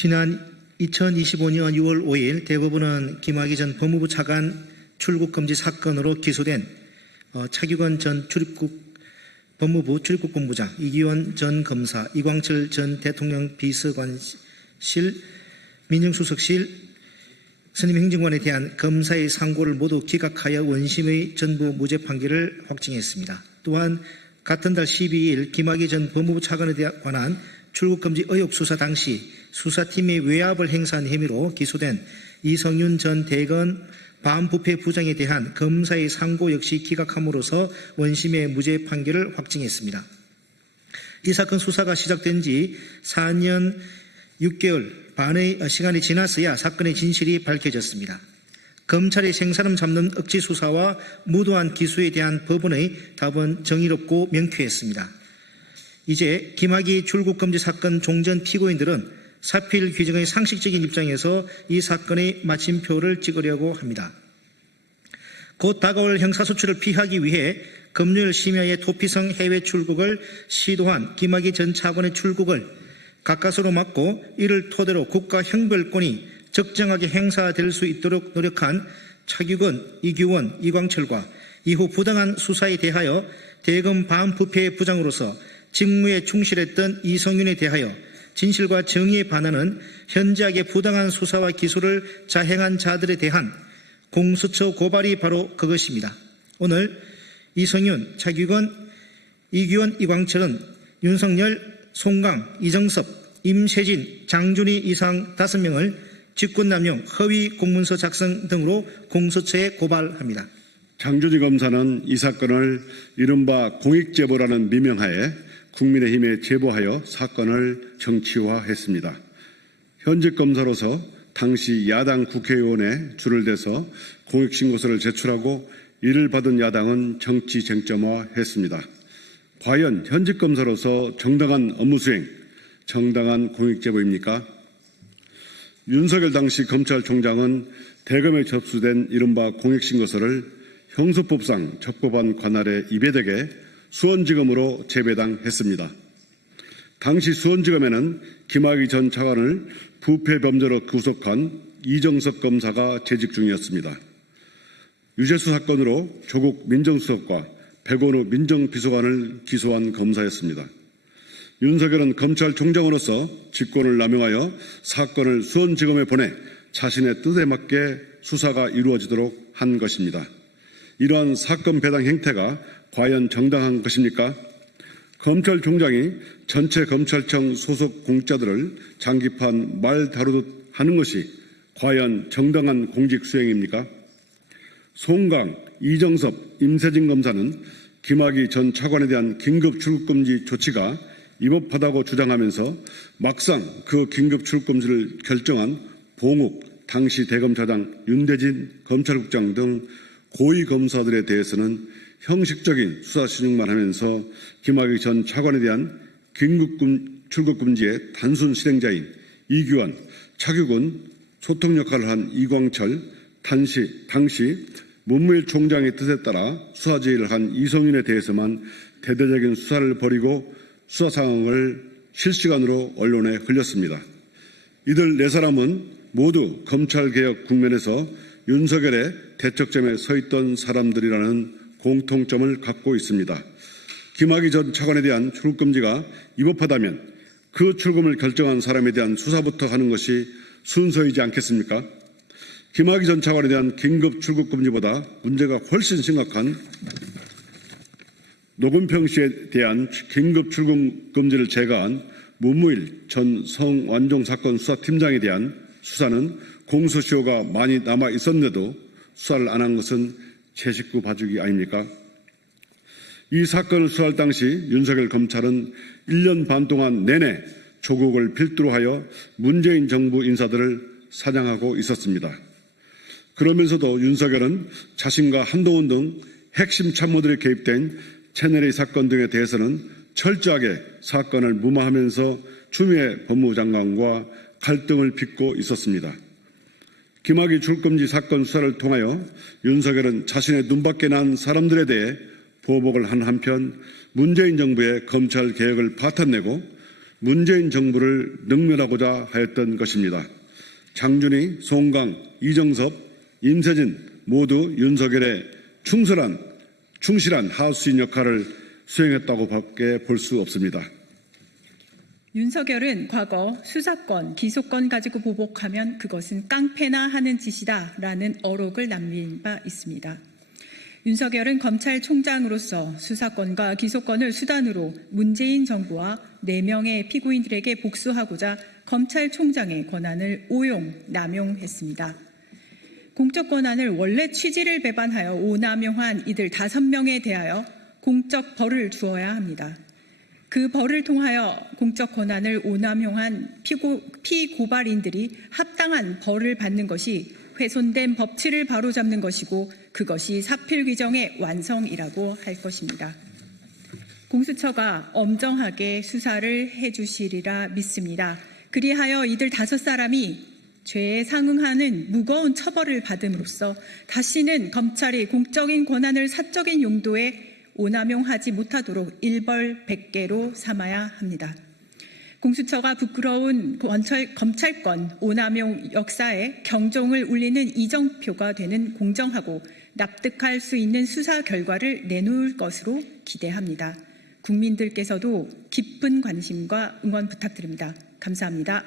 지난 2025년 6월 5일 대법원은 김학의 전 법무부 차관 출국금지 사건으로 기소된 차규건 전 법무부 출입국본부장, 이기원 전 검사, 이광철 전 대통령 비서관실 민정수석실 선임 행정관에 대한 검사의 상고를 모두 기각하여 원심의 전부 무죄 판결을 확정했습니다. 또한 같은 달 12일 김학의 전 법무부 차관에 관한 출국금지 의혹 수사 당시 수사팀의 외압을 행사한 혐의로 기소된 이성윤 전 대검 반부패 부장에 대한 검사의 상고 역시 기각함으로써 원심의 무죄 판결을 확정했습니다. 이 사건 수사가 시작된 지 4년 6개월 반의 시간이 지났어야 사건의 진실이 밝혀졌습니다. 검찰의 생사람 잡는 억지 수사와 무도한 기소에 대한 법원의 답은 정의롭고 명쾌했습니다. 이제 김학의 출국금지 사건 종전 피고인들은 사필 규정의 상식적인 입장에서 이 사건의 마침표를 찍으려고 합니다. 곧 다가올 형사소출을 피하기 위해 금요일 심야에 도피성 해외 출국을 시도한 김학의 전 차관의 출국을 가까스로 막고 이를 토대로 국가 형벌권이 적정하게 행사될 수 있도록 노력한 차규건, 이규원, 이광철과 이후 부당한 수사에 대하여 대검 반부패 부장으로서 직무에 충실했던 이성윤에 대하여 진실과 정의에 반하는 현저하게 부당한 수사와 기소를 자행한 자들에 대한 공수처 고발이 바로 그것입니다. 오늘 이성윤, 차규건, 이규원, 이광철은 윤석열, 송강, 이정섭, 임세진, 장준희 이상 5명을 직권남용, 허위 공문서 작성 등으로 공수처에 고발합니다. 장준희 검사는 이 사건을 이른바 공익제보라는 미명하에 국민의힘에 제보하여 사건을 정치화했습니다. 현직 검사로서 당시 야당 국회의원에 줄을 대서 공익신고서를 제출하고 이를 받은 야당은 정치 쟁점화했습니다. 과연 현직 검사로서 정당한 업무수행, 정당한 공익제보입니까? 윤석열 당시 검찰총장은 대검에 접수된 이른바 공익신고서를 형소법상 적법한 관할에 입예되게 수원지검으로 재배당했습니다. 당시 수원지검에는 김학의 전 차관을 부패범죄로 구속한 이정섭 검사가 재직 중이었습니다. 유재수 사건으로 조국 민정수석과 백원우 민정비서관을 기소한 검사였습니다. 윤석열은 검찰총장으로서 직권을 남용하여 사건을 수원지검에 보내 자신의 뜻에 맞게 수사가 이루어지도록 한 것입니다. 이러한 사건 배당 행태가 과연 정당한 것입니까? 검찰총장이 전체 검찰청 소속 공직자들을 장기판 말 다루듯 하는 것이 과연 정당한 공직 수행입니까? 송강, 이정섭, 임세진 검사는 김학의 전 차관에 대한 긴급 출국금지 조치가 위법하다고 주장하면서 막상 그 긴급 출국금지를 결정한 봉욱 당시 대검차장, 윤대진 검찰국장 등 고위검사들에 대해서는 형식적인 수사 신용만 하면서 김학의 전 차관에 대한 긴급 출국금지의 단순 실행자인 이규원, 차규근, 소통 역할을 한 이광철, 당시 문무일 총장의 뜻에 따라 수사 지휘를 한 이성윤에 대해서만 대대적인 수사를 벌이고 수사 상황을 실시간으로 언론에 흘렸습니다. 이들 4사람은 모두 검찰개혁 국면에서 윤석열의 대척점에 서 있던 사람들이라는 공통점을 갖고 있습니다. 김학의 전 차관에 대한 출국금지가 위법하다면 그 출금을 결정한 사람에 대한 수사부터 하는 것이 순서이지 않겠습니까? 김학의 전 차관에 대한 긴급 출국금지보다 문제가 훨씬 심각한 노건평 씨에 대한 긴급 출국금지를 제거한 문무일 전 성완종 사건 수사팀장에 대한 수사는 공소시효가 많이 남아 있었는데도 수사를 안 한 것은 제 식구 봐주기 아닙니까? 이 사건을 수사할 당시 윤석열 검찰은 1년 반 동안 내내 조국을 필두로 하여 문재인 정부 인사들을 사냥하고 있었습니다. 그러면서도 윤석열은 자신과 한동훈 등 핵심 참모들이 개입된 채널A 사건 등에 대해서는 철저하게 사건을 무마하면서 추미애 법무부 장관과 갈등을 빚고 있었습니다. 김학의 출금지 사건 수사를 통하여 윤석열은 자신의 눈밖에 난 사람들에 대해 보복을 한 한편 문재인 정부의 검찰개혁을 파탄내고 문재인 정부를 능멸하고자 하였던 것입니다. 장준희, 송강, 이정섭, 임세진 모두 윤석열의 충실한 하수인 역할을 수행했다고 밖에 볼 수 없습니다. 윤석열은 과거 수사권, 기소권 가지고 보복하면 그것은 깡패나 하는 짓이다라는 어록을 남긴 바 있습니다. 윤석열은 검찰총장으로서 수사권과 기소권을 수단으로 문재인 정부와 4명의 피고인들에게 복수하고자 검찰총장의 권한을 남용했습니다. 공적 권한을 원래 취지를 배반하여 오남용한 이들 5명에 대하여 공적 벌을 주어야 합니다. 그 벌을 통하여 공적 권한을 오남용한 피고발인들이 합당한 벌을 받는 것이 훼손된 법치를 바로잡는 것이고 그것이 사필 규정의 완성이라고 할 것입니다. 공수처가 엄정하게 수사를 해주시리라 믿습니다. 그리하여 이들 5사람이 죄에 상응하는 무거운 처벌을 받음으로써 다시는 검찰이 공적인 권한을 사적인 용도에 오남용하지 못하도록 일벌백계로 삼아야 합니다. 공수처가 부끄러운 검찰권 오남용 역사에 경종을 울리는 이정표가 되는 공정하고 납득할 수 있는 수사 결과를 내놓을 것으로 기대합니다. 국민들께서도 깊은 관심과 응원 부탁드립니다. 감사합니다.